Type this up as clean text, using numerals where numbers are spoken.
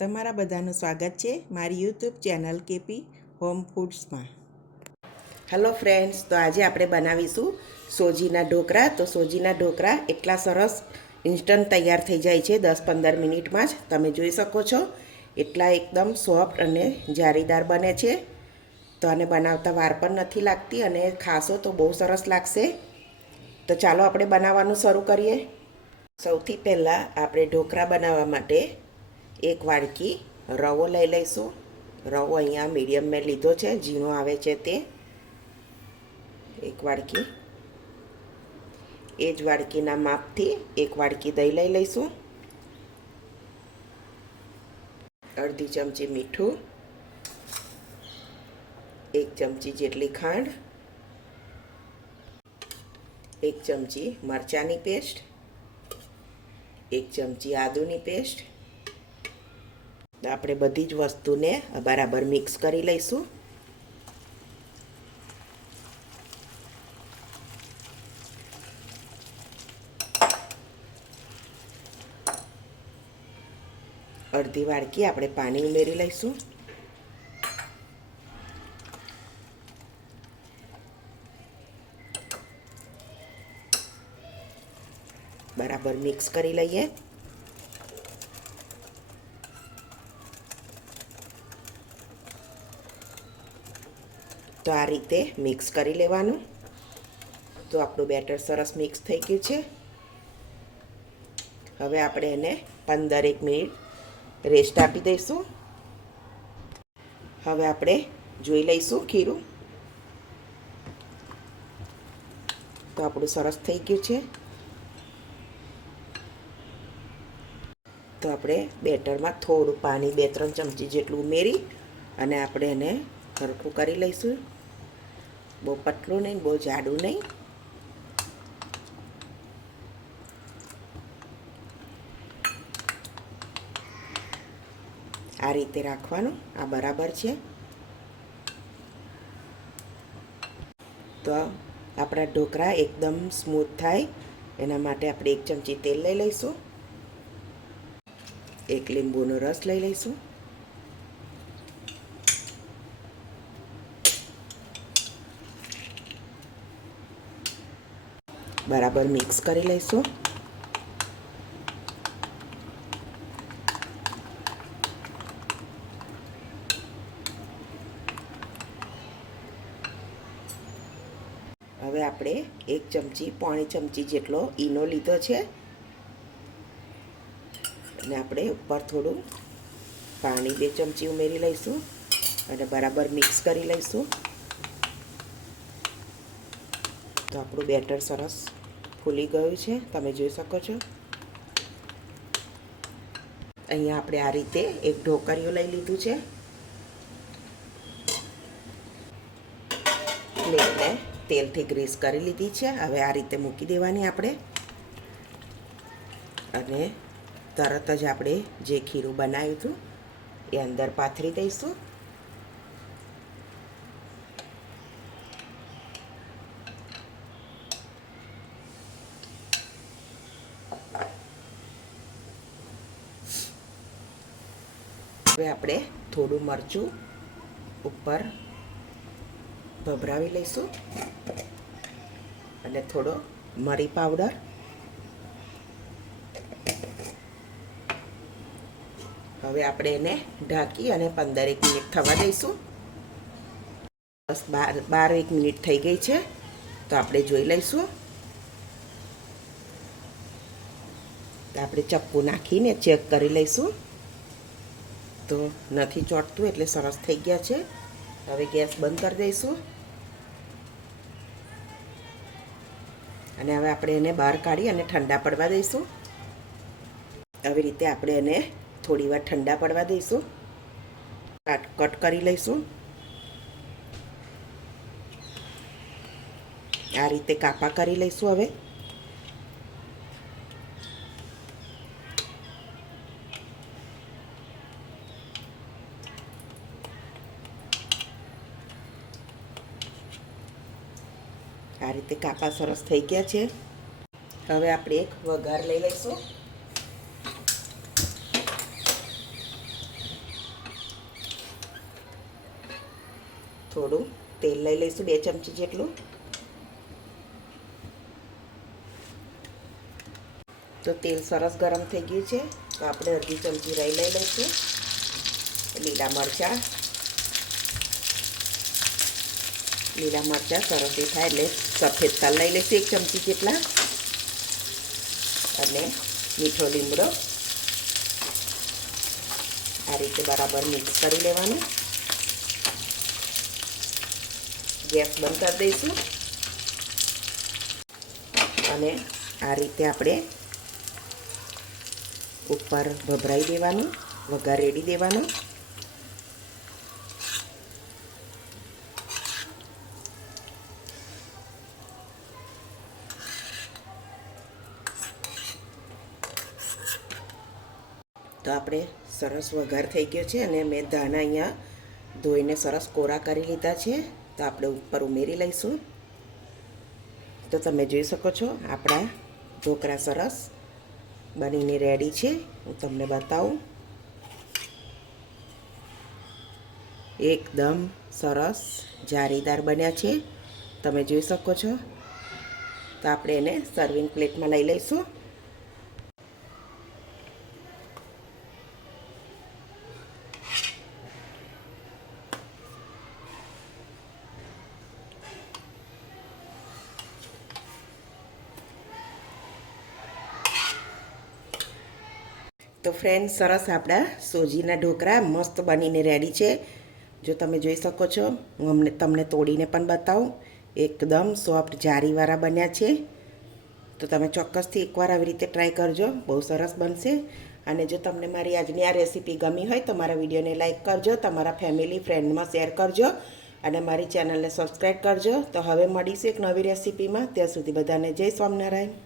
તમારા બધાનું સ્વાગત છે મારી યુટ્યુબ ચેનલ કેપી હોમ ફૂડ્સમાં. હેલો ફ્રેન્ડ્સ, તો આજે આપણે બનાવીશું સોજીના ઢોકળા. તો સોજીના ઢોકળા એટલા સરસ ઇન્સ્ટન્ટ તૈયાર થઈ જાય છે 10-15 મિનિટમાં જ. તમે જોઈ શકો છો એટલા એકદમ સોફ્ટ અને જાળીદાર બને છે. તો આને બનાવતા વાર પણ નથી લાગતી અને ખાશો તો બહુ સરસ લાગશે. તો ચાલો આપણે બનાવવાનું શરૂ કરીએ. સૌથી પહેલાં આપણે ઢોકળા બનાવવા માટે એક વાડકી રવો લઈ લઈશું. રવો અહીંયા મીડિયમ મેં લીધો છે, ઝીણો આવે છે તે એક વાડકી. એ જ વાડકીના માપથી એક વાડકી દહીં લઈ લઈશું. અડધી ચમચી મીઠું, એક ચમચી જેટલી ખાંડ, એક ચમચી મરચાંની પેસ્ટ, એક ચમચી આદુની પેસ્ટ. આપણે બધી જ વસ્તુને બરાબર મિક્સ કરી લઈશું. અડધી વાડકી આપણે પાણી ઉમેરી લઈશું. બરાબર મિક્સ કરી લઈએ. તો આ રીતે મિક્સ કરી લેવાનું. તો આપણું બેટર સરસ મિક્સ થઈ ગયું છે. હવે આપણે એને 15 મિનિટ રેસ્ટ આપી દઈશું. હવે આપણે જોઈ લઈશું ખીરું. તો આપણું સરસ થઈ ગયું છે. તો આપણે બેટરમાં થોડું પાણી 2-3 ચમચી જેટલું ઉમેરી અને આપણે એને સરખું કરી લઈશું. બહુ પતલું નહીં, બહુ જાડું નહીં. આ રીતે રાખવાનું. આ બરાબર છે. તો આપણા ઢોકળા એકદમ સ્મૂથ થાય એના માટે આપણે 1 ચમચી તેલ લઈ લઈશું. 1 લીંબુનો રસ લઈ લઈશું. બરાબર મિક્સ કરી લઈશું. હવે આપણે 1 ચમચી, પોણી ચમચી જેટલો ઈનો લીધો છે અને આપણે ઉપર થોડું પાણી 2 ચમચી ઉમેરી લઈશું અને બરાબર મિક્સ કરી લઈશું. તો આપણું બેટર સરસ ફૂલી ગયું છે, તમે જોઈ શકો છો. અહીંયા આપણે આ રીતે એક ઢોકળીઓ લઈ લીધું છે. પ્લેટને તેલથી ગ્રીસ કરી લીધી છે. હવે આ રીતે મૂકી દેવાની આપણે અને તરત જ આપણે જે ખીરું બનાવ્યું હતું એ અંદર પાથરી દઈશું. હવે આપણે થોડું મરચું ઉપર ભભરાવી લઈશું અને થોડો મરી પાવડર. હવે આપણે એને ઢાંકી અને 15 મિનિટ થવા દઈશું. બસ 12 મિનિટ થઈ ગઈ છે. તો આપણે જોઈ લઈશું. તો આપણે ચપ્પુ નાખીને ચેક કરી લઈશું. તો નથી ચોંટતું એટલે સરસ થઈ ગયા છે. હવે ગેસ બંધ કરી દઈશું અને હવે આપણે એને બહાર કાઢી અને ઠંડા પડવા દઈશું. આવી રીતે આપણે એને થોડી વાર ઠંડા પડવા દઈશું. કટ કરી લઈશું. આ રીતે કાપા કરી લઈશું. હવે આ રીતે કાપા સરસ થઈ ગયા છે. હવે આપણે એક વઘાર લઈ લઈશું. થોડું તેલ લઈ લઈશું 2 ચમચી જેટલું. તો તેલ સરસ ગરમ થઈ ગયું છે. તો આપણે અડધી ચમચી રાઈ લઈ લઈશું. લીલા મરચાં સરસ એ થાય એટલે સફેદ તલ લઈ લઈશું 1 ચમચી જેટલા. અને મીઠો લીમડો આ રીતે બરાબર મિક્સ કરી લેવાનું. ગેસ બંધ કરી દઈશું અને આ રીતે આપણે ઉપર ભભરાઈ દેવાનું, વઘાર રેડી દેવાનો. તો આપણે સરસ વઘાર થઈ ગયો છે અને મેં ધાણા અહીંયા ધોઈને સરસ કોરા કરી લીધા છે. તો આપણે ઉપર ઉમેરી લઈશું. તો તમે જોઈ શકો છો આપણા ઢોકળા સરસ બનીને રેડી છે. હું તમને બતાવું. એકદમ સરસ જાળીદાર બન્યા છે, તમે જોઈ શકો છો. તો આપણે એને સર્વિંગ પ્લેટમાં લઈ લઈશું. તો ફ્રેન્ડ, સરસ આપણા સોજીના ઢોકળા મસ્ત બનીને રેડી છે. જો તમે જોઈ શકો છો, હું તમને તોડીને પણ બતાવું. એકદમ સોફ્ટ જાળીવાળા બન્યા છે. તો તમે ચોક્કસથી એકવાર આવી રીતે ટ્રાય કરજો, બહુ સરસ બનશે. અને જો તમને મારી આજની આ રેસીપી ગમી હોય તો મારા વિડીયોને લાઇક કરજો, તમારા ફેમિલી ફ્રેન્ડમાં શેર કરજો અને મારી ચેનલને સબસ્ક્રાઈબ કરજો. તો હવે મળીશું એક નવી રેસીપીમાં. ત્યાં સુધી બધાને જય સ્વામિનારાયણ.